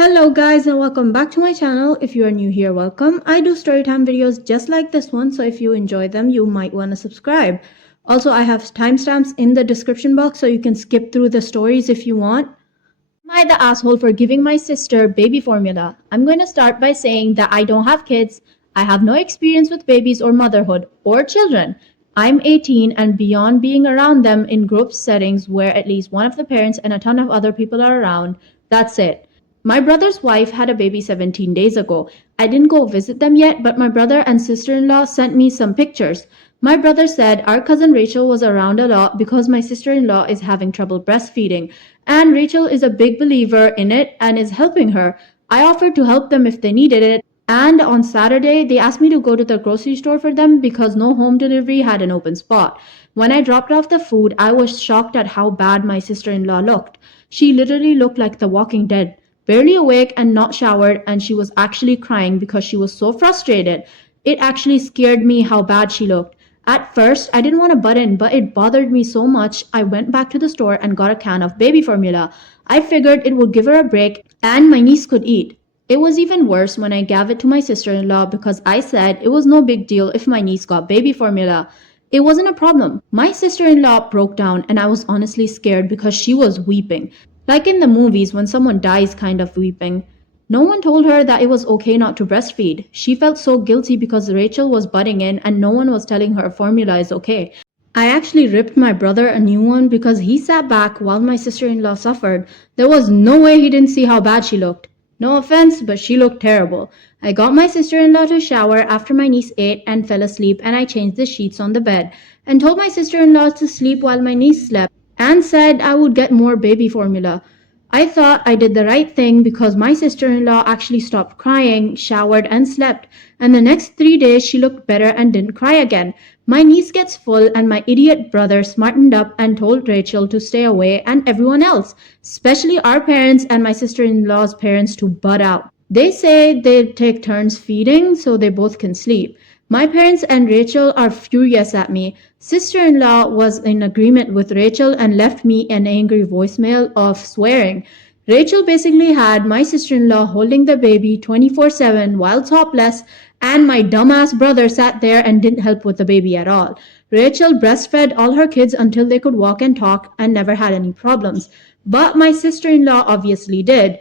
Hello guys and welcome back to my channel. If you are new here, welcome. I do storytime videos just like this one, so if you enjoy them, you might want to subscribe. Also, I have timestamps in the description box so you can skip through the stories if you want. Am I the asshole for giving my sister baby formula? I'm going to start by saying that I don't have kids. I have no experience with babies or motherhood or children. I'm 18 and beyond being around them in group settings where at least one of the parents and a ton of other people are around. That's it. My brother's wife had a baby 17 days ago. I didn't go visit them yet, but my brother and sister-in-law sent me some pictures. My brother said our cousin Rachel was around a lot because my sister-in-law is having trouble breastfeeding, and Rachel is a big believer in it and is helping her. I offered to help them if they needed it, and on Saturday they asked me to go to the grocery store for them because no home delivery had an open spot. When I dropped off the food, I was shocked at how bad my sister-in-law looked. She literally looked like the Walking Dead. Barely awake and not showered, and she was actually crying because she was so frustrated. It actually scared me how bad she looked. At first, I didn't want to butt in, but it bothered me so much, I went back to the store and got a can of baby formula. I figured it would give her a break and my niece could eat. It was even worse when I gave it to my sister-in-law because I said it was no big deal if my niece got baby formula. It wasn't a problem. My sister-in-law broke down and I was honestly scared because she was weeping. Like in the movies when someone dies kind of weeping. No one told her that it was okay not to breastfeed. She felt so guilty because Rachel was butting in and no one was telling her formula is okay. I actually ripped my brother a new one because he sat back while my sister-in-law suffered. There was no way he didn't see how bad she looked. No offense, but she looked terrible. I got my sister-in-law to shower after my niece ate and fell asleep, and I changed the sheets on the bed and told my sister-in-law to sleep while my niece slept and said I would get more baby formula. I thought I did the right thing because my sister-in-law actually stopped crying, showered, and slept, and the next 3 days she looked better and didn't cry again. My niece gets full, and my idiot brother smartened up and told Rachel to stay away and everyone else, especially our parents and my sister-in-law's parents, to butt out. They say they take turns feeding so they both can sleep. My parents and Rachel are furious at me. Sister-in-law was in agreement with Rachel and left me an angry voicemail of swearing. Rachel basically had my sister-in-law holding the baby 24/7 while topless, and my dumbass brother sat there and didn't help with the baby at all. Rachel breastfed all her kids until they could walk and talk and never had any problems. But my sister-in-law obviously did.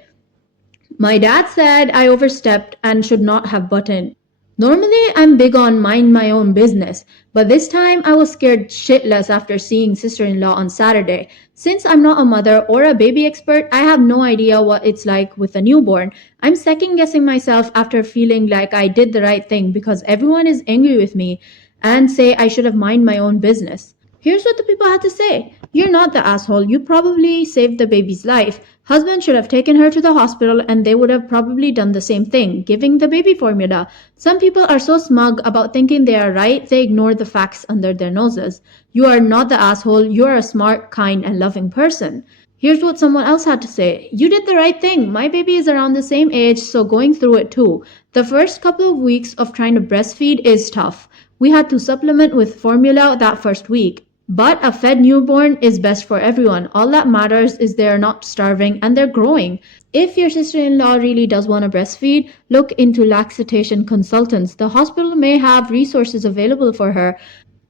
My dad said I overstepped and should not have buttoned. Normally, I'm big on mind my own business, but this time I was scared shitless after seeing sister-in-law on Saturday. Since I'm not a mother or a baby expert, I have no idea what it's like with a newborn. I'm second guessing myself after feeling like I did the right thing because everyone is angry with me and say I should have mind my own business. Here's what the people had to say. You're not the asshole. You probably saved the baby's life. Husband should have taken her to the hospital and they would have probably done the same thing, giving the baby formula. Some people are so smug about thinking they are right, they ignore the facts under their noses. You are not the asshole. You are a smart, kind, and loving person. Here's what someone else had to say. You did the right thing. My baby is around the same age, so going through it too. The first couple of weeks of trying to breastfeed is tough. We had to supplement with formula that first week. But a fed newborn is best for everyone. All that matters is they are not starving and they're growing. If your sister-in-law really does want to breastfeed, look into lactation consultants. The hospital may have resources available for her.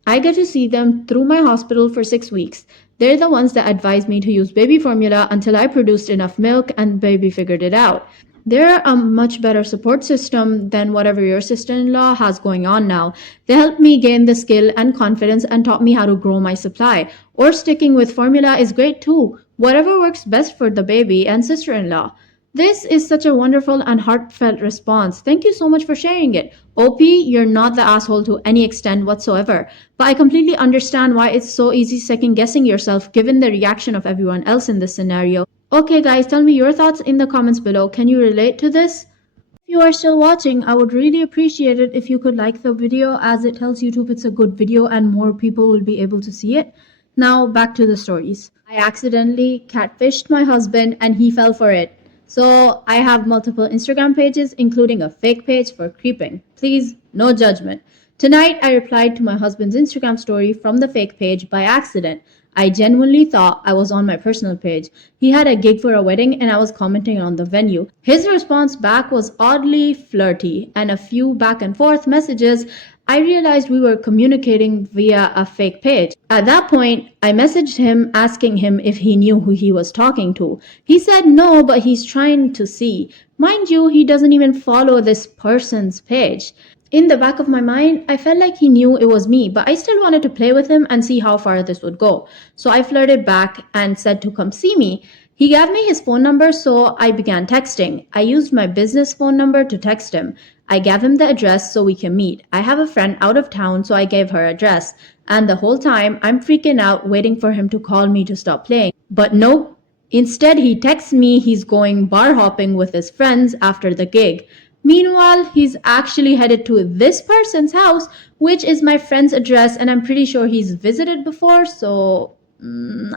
I get to see them through my hospital for 6 weeks. They're the ones that advised me to use baby formula until I produced enough milk and baby figured it out. They're a much better support system than whatever your sister-in-law has going on now. They helped me gain the skill and confidence and taught me how to grow my supply. Or sticking with formula is great too. Whatever works best for the baby and sister-in-law. This is such a wonderful and heartfelt response. Thank you so much for sharing it. OP, you're not the asshole to any extent whatsoever. But I completely understand why it's so easy second-guessing yourself given the reaction of everyone else in this scenario. Okay guys, tell me your thoughts in the comments below. Can you relate to this? If you are still watching, I would really appreciate it if you could like the video as it tells YouTube it's a good video and more people will be able to see it. Now back to the stories. I accidentally catfished my husband and he fell for it. So I have multiple Instagram pages including a fake page for creeping. Please, no judgment. Tonight I replied to my husband's Instagram story from the fake page by accident. I genuinely thought I was on my personal page. He had a gig for a wedding and I was commenting on the venue. His response back was oddly flirty and a few back and forth messages. I realized we were communicating via a fake page. At that point, I messaged him asking him if he knew who he was talking to. He said no, but he's trying to see. Mind you, he doesn't even follow this person's page. In the back of my mind, I felt like he knew it was me, but I still wanted to play with him and see how far this would go. So I flirted back and said to come see me. He gave me his phone number, so I began texting. I used my business phone number to text him. I gave him the address so we can meet. I have a friend out of town, so I gave her address. And the whole time, I'm freaking out, waiting for him to call me to stop playing. But nope. Instead, he texts me he's going bar hopping with his friends after the gig. Meanwhile, he's actually headed to this person's house, which is my friend's address, and I'm pretty sure he's visited before, so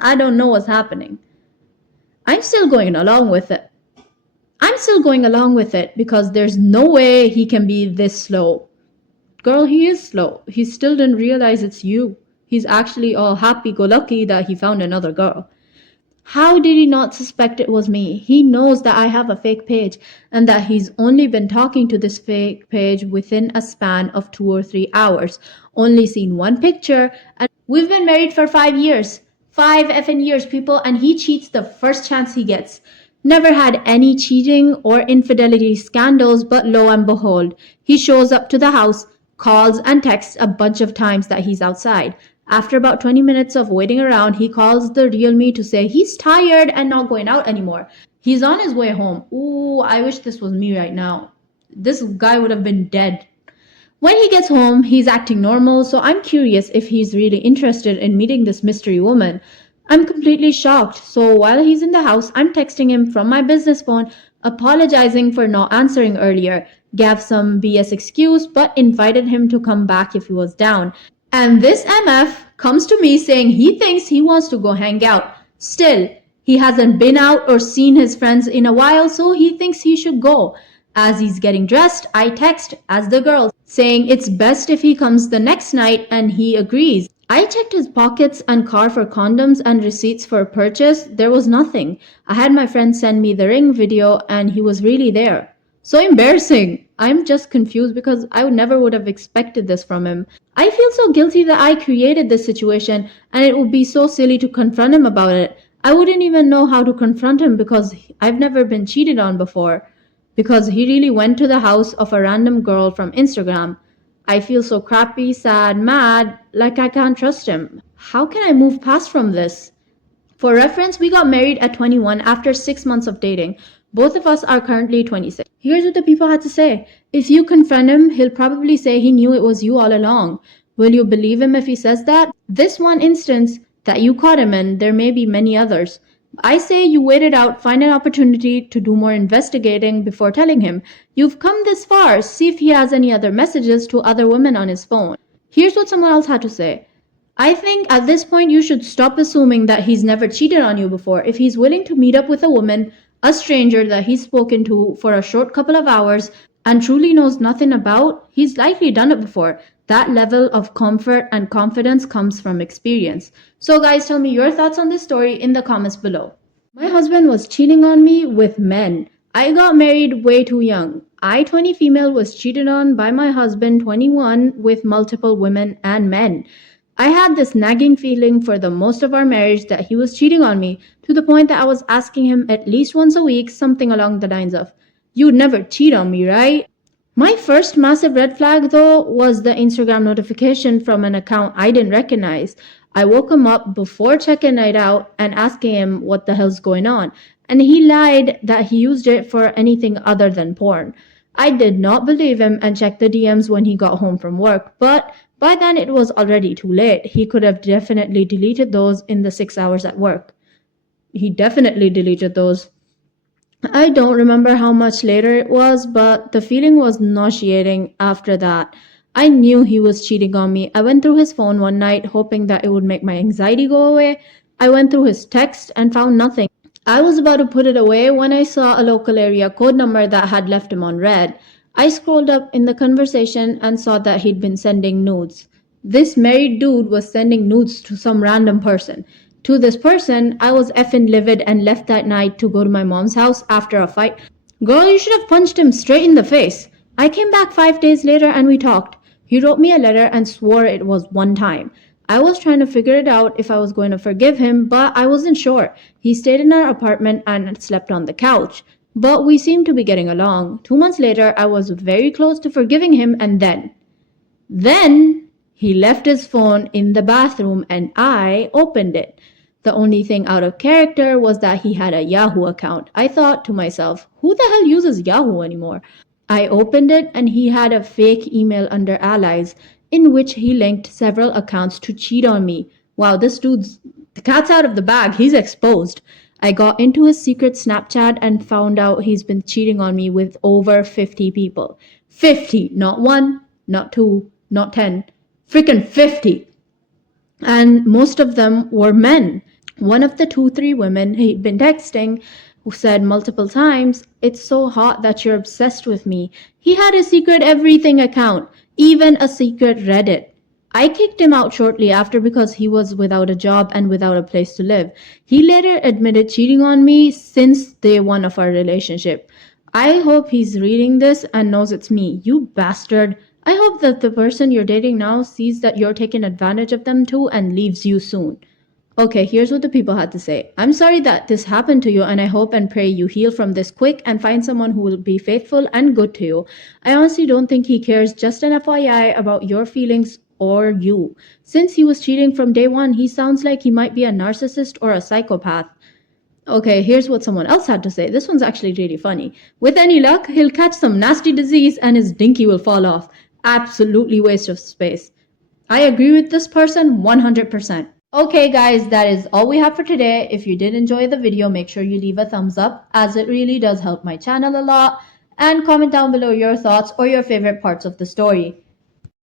I don't know what's happening. I'm still going along with it. I'm still going along with it because there's no way he can be this slow. Girl, he is slow. He still didn't realize it's you. He's actually all happy-go-lucky that he found another girl. How did he not suspect it was me? He knows that I have a fake page and that he's only been talking to this fake page within a span of 2 or 3 hours. Only seen one picture, and we've been married for 5 years. 5 effing years, people, and he cheats the first chance he gets. Never had any cheating or infidelity scandals, but lo and behold, he shows up to the house, calls and texts a bunch of times that he's outside. After about 20 minutes of waiting around, he calls the real me to say he's tired and not going out anymore. He's on his way home. Ooh, I wish this was me right now. This guy would have been dead. When he gets home, he's acting normal, so I'm curious if he's really interested in meeting this mystery woman. I'm completely shocked, so while he's in the house, I'm texting him from my business phone, apologizing for not answering earlier, gave some BS excuse, but invited him to come back if he was down. And this MF comes to me saying he thinks he wants to go hang out. Still, he hasn't been out or seen his friends in a while, so he thinks he should go. As he's getting dressed, I text, as the girl, saying it's best if he comes the next night, and he agrees. I checked his pockets and car for condoms and receipts for purchase. There was nothing. I had my friend send me the ring video, and he was really there. So embarrassing. I'm just confused because I never would have expected this from him. I feel so guilty that I created this situation, and it would be so silly to confront him about it. I wouldn't even know how to confront him because I've never been cheated on before. Because he really went to the house of a random girl from Instagram. I feel so crappy, sad, mad, like I can't trust him. How can I move past from this? For reference, we got married at 21 after 6 months of dating. Both of us are currently 26. Here's what the people had to say. If you confront him, he'll probably say he knew it was you all along. Will you believe him if he says that? This one instance that you caught him in, there may be many others. I say you wait it out, find an opportunity to do more investigating before telling him. You've come this far, see if he has any other messages to other women on his phone. Here's what someone else had to say. I think at this point you should stop assuming that he's never cheated on you before. If he's willing to meet up with a woman, a stranger that he's spoken to for a short couple of hours, and truly knows nothing about, he's likely done it before. That level of comfort and confidence comes from experience. So guys, tell me your thoughts on this story in the comments below. My husband was cheating on me with men. I got married way too young. I, 20 female, was cheated on by my husband, 21, with multiple women and men. I had this nagging feeling for the most of our marriage that he was cheating on me, to the point that I was asking him at least once a week something along the lines of, "You'd never cheat on me, right?" My first massive red flag, though, was the Instagram notification from an account I didn't recognize. I woke him up before checking it out and asking him what the hell's going on, and he lied that he used it for anything other than porn. I did not believe him and checked the DMs when he got home from work, but by then it was already too late. He could have definitely deleted those in the 6 hours at work. He definitely deleted those. I don't remember how much later it was, but the feeling was nauseating after that. I knew he was cheating on me. I went through his phone one night hoping that it would make my anxiety go away. I went through his text and found nothing. I was about to put it away when I saw a local area code number that had left him on red. I scrolled up in the conversation and saw that he'd been sending nudes. This married dude was sending nudes to some random person. To this person, I was effing livid and left that night to go to my mom's house after a fight. Girl, you should have punched him straight in the face. I came back 5 days later and we talked. He wrote me a letter and swore it was one time. I was trying to figure it out if I was going to forgive him, but I wasn't sure. He stayed in our apartment and slept on the couch. But we seemed to be getting along. 2 months later, I was very close to forgiving him, and then he left his phone in the bathroom and I opened it. The only thing out of character was that he had a Yahoo account. I thought to myself, who the hell uses Yahoo anymore? I opened it and he had a fake email under allies in which he linked several accounts to cheat on me. Wow, the cat's out of the bag. He's exposed. I got into his secret Snapchat and found out he's been cheating on me with over 50 people. 50, not one, not two, not 10, freaking 50. And most of them were men. One of the 2, 3 women he'd been texting who said multiple times, "It's so hot that you're obsessed with me." He had a secret everything account, even a secret Reddit. I kicked him out shortly after because he was without a job and without a place to live. He later admitted cheating on me since day one of our relationship. I hope he's reading this and knows it's me. You bastard. I hope that the person you're dating now sees that you're taking advantage of them too and leaves you soon. Okay, here's what the people had to say. I'm sorry that this happened to you, and I hope and pray you heal from this quick and find someone who will be faithful and good to you. I honestly don't think he cares, just an FYI about your feelings or you. Since he was cheating from day one, he sounds like he might be a narcissist or a psychopath. Okay, here's what someone else had to say. This one's actually really funny. With any luck, he'll catch some nasty disease and his dinky will fall off. Absolutely waste of space. I agree with this person 100%. Okay guys, that is all we have for today. If you did enjoy the video, make sure you leave a thumbs up as it really does help my channel a lot, and comment down below your thoughts or your favorite parts of the story.